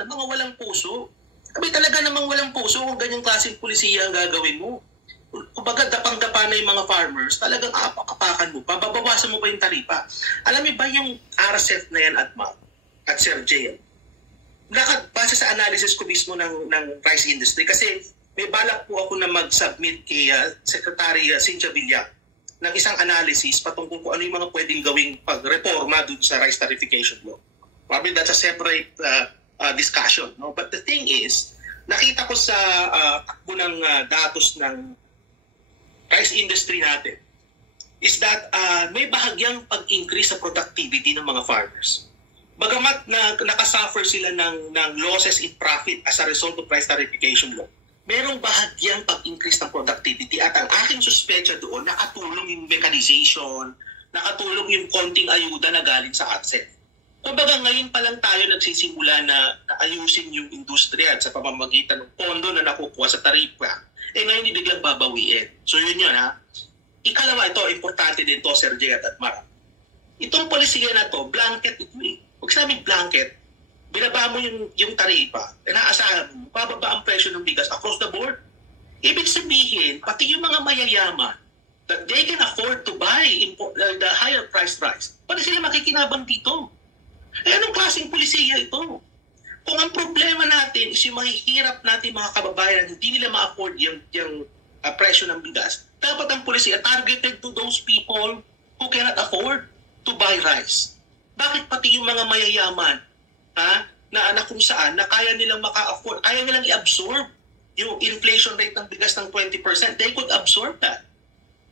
na mga walang puso. Kami talaga namang walang puso kung ganyang klaseng pulisiya ang gagawin mo. Kumbaga, dapang-dapa na yung mga farmers, talagang apak-apakan mo pa, babawasan mo pa yung taripa. Alam mo ba yung RCEP na yan at Sir Jay? Base sa analysis ko mismo ng rice industry, kasi may balak po ako na mag-submit kay Secretary Cynthia Villar ng isang analysis patungkol kung ano yung mga pwedeng gawing pag-reforma dun sa rice tarification law. Probably that's a separate discussion. No? But the thing is, nakita ko sa takbo ng datos ng rice industry natin is that may bahagyang pag-increase sa productivity ng mga farmers. Bagamat nakasuffer sila ng losses in profit as a result of price tarification law, merong bahagyang pag-increase ng productivity at ang aking suspecha doon, nakatulong yung mechanization, nakatulong yung konting ayuda na galing sa ARCEP. Kumbaga ngayon pa lang tayo nagsisimula na ayusin yung industriya at sa pamamagitan ng pondo na nakukuha sa taripa, ngayon hindi biglang babawiin. So yun ha. Ikalawa, ito, importante din to, Sir Jay at Atmara. Itong polisiya na to, blanket ito eh. Huwag sabing blanket, binaba mo yung taripa, inaasahan mo, bababa ang presyo ng bigas across the board. Ibig sabihin, pati yung mga mayayaman, that they can afford to buy the higher priced rice, pati sila makikinabang dito. Anong klaseng polisiya ito? Kung ang problema natin is yung mahihirap natin mga kababayan, hindi nila ma-afford yung presyo ng bigas, dapat ang polisiya targeted to those people who cannot afford to buy rice. Bakit pati yung mga mayayaman, na kung saan, na kaya nilang maka-afford, kaya nilang i-absorb yung inflation rate ng bigas ng 20%, they could absorb that.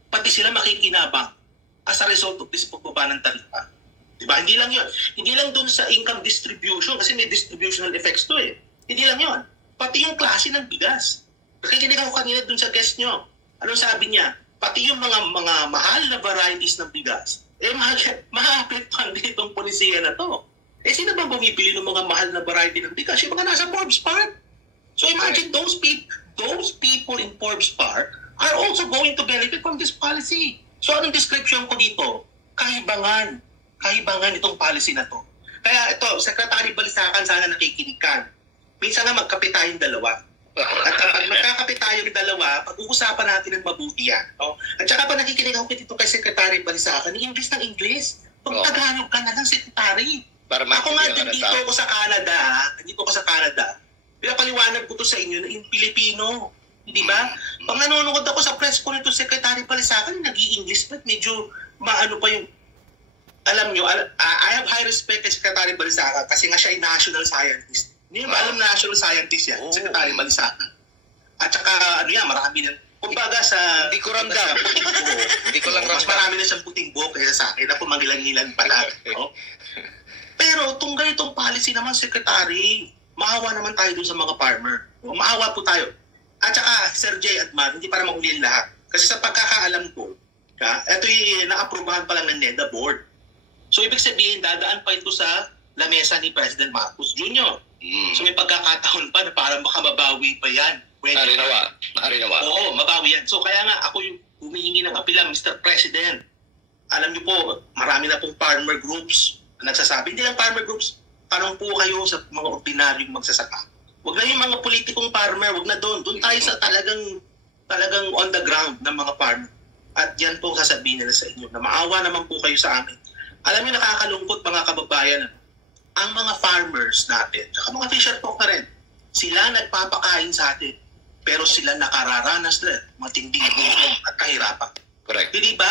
Pati sila makikinabang as a result of this pagbaba ng taripa. Diba? Hindi lang yun. Hindi lang dun sa income distribution, kasi may distributional effects to eh. Hindi lang yun. Pati yung klase ng bigas. Nakikinig ako kanina dun sa guest nyo. Anong sabi niya? Pati yung mga mahal na varieties ng bigas, maapektuhan din itong polisiya na to. Sino ba bumibili ng mga mahal na variety ng bigas? Yung mga nasa Forbes Park. So imagine those people in Forbes Park are also going to benefit from this policy. So anong description ko dito? Kahibangan itong policy na to. Kaya ito, Secretary Balisacan, sana nakikinig ka. Minsan nga magkape tayong dalawa. At pag magkakape tayong dalawa, pag-uusapan natin ng mabuti yan. Oh. At saka pa nakikinig ako dito kay Secretary Balisacan, English ng English. Pag Tagalog ka na ng Secretary. Ako nga dito ko sa Canada, pinapaliwanag ko to sa inyo na in Pilipino. Di ba? Pag nanonood ako sa press ko nito, Secretary Balisacan, nag-i-English but medyo maano pa yung alam nyo, I have high respect kay Secretary Balisacan kasi nga siya ay national scientist. Hindi ba alam national scientist yan, Secretary Balisacan? At saka, marami na. Kumbaga sa... Hindi ko ramdam. Hindi ko lang ramdam. Mas marami na siyang puting buhok kaysa sa akin. Ako mangilan-ngilan pala. No? Pero itong ganitong policy naman, Secretary, maawa naman tayo dun sa mga farmer. Maawa po tayo. At saka, Sir Jay at Mar, hindi para maulin lahat. Kasi sa pagkakaalam ko, ito yung na-aprobahan pa lang ng NEDA board. So, ibig sabihin, dadaan pa ito sa lamesa ni President Marcos Jr. So, may pagkakataon pa na parang baka mabawi pa yan. Narinawa. Oo, mabawi yan. So, kaya nga, ako yung humihingi ng apela, Mr. President. Alam niyo po, marami na pong farmer groups na nagsasabi. Hindi lang farmer groups, tanong po kayo sa mga ordinaryong magsasaka. Huwag na yung mga politikong farmer, huwag na doon. Doon tayo sa talagang on the ground ng mga farmer. At yan po sasabihin nila sa inyo na maawa naman po kayo sa amin. Alam niyo, nakakalungkot mga kababayan, ang mga farmers natin, saka mga fisher folk na rin, sila nagpapakain sa atin, pero sila nakararanas na matinding gutom at kahirapan. Correct. Di ba?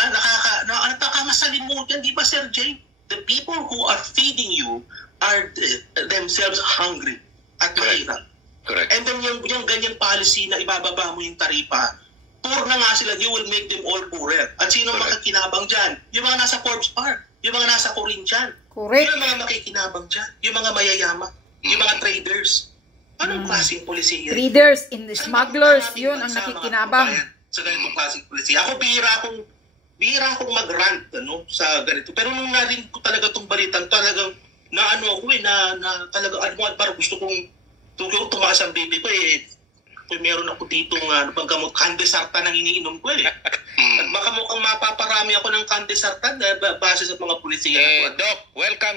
Nakakamasalimutan, di ba, Sir Jay? The people who are feeding you are themselves hungry at mahirap. Correct. And then yung ganyang policy na ibababa mo yung taripa, poor na nga sila, you will make them all poorer. At sino makakinabang dyan? Yung mga nasa Forbes Park. Yung mga nasa Corinthian. Correct. Yung mga makikinabang dyan. Yung mga mayayaman. Yung mga traders. Anong klaseng polisiya? Traders and the smugglers, yun ang nakikinabang. Sa ganitong klaseng polisiya. Ako, bihira akong mag-rant sa ganito. Pero nung narinig ko talaga itong balitang, talagang parang gusto kong tumaas ang baby ko meron ako ditong gamot, kandesartan ang iniinom ko At baka mukhang mapaparami ako ng kandesartan base sa mga polisiya. Doc, welcome.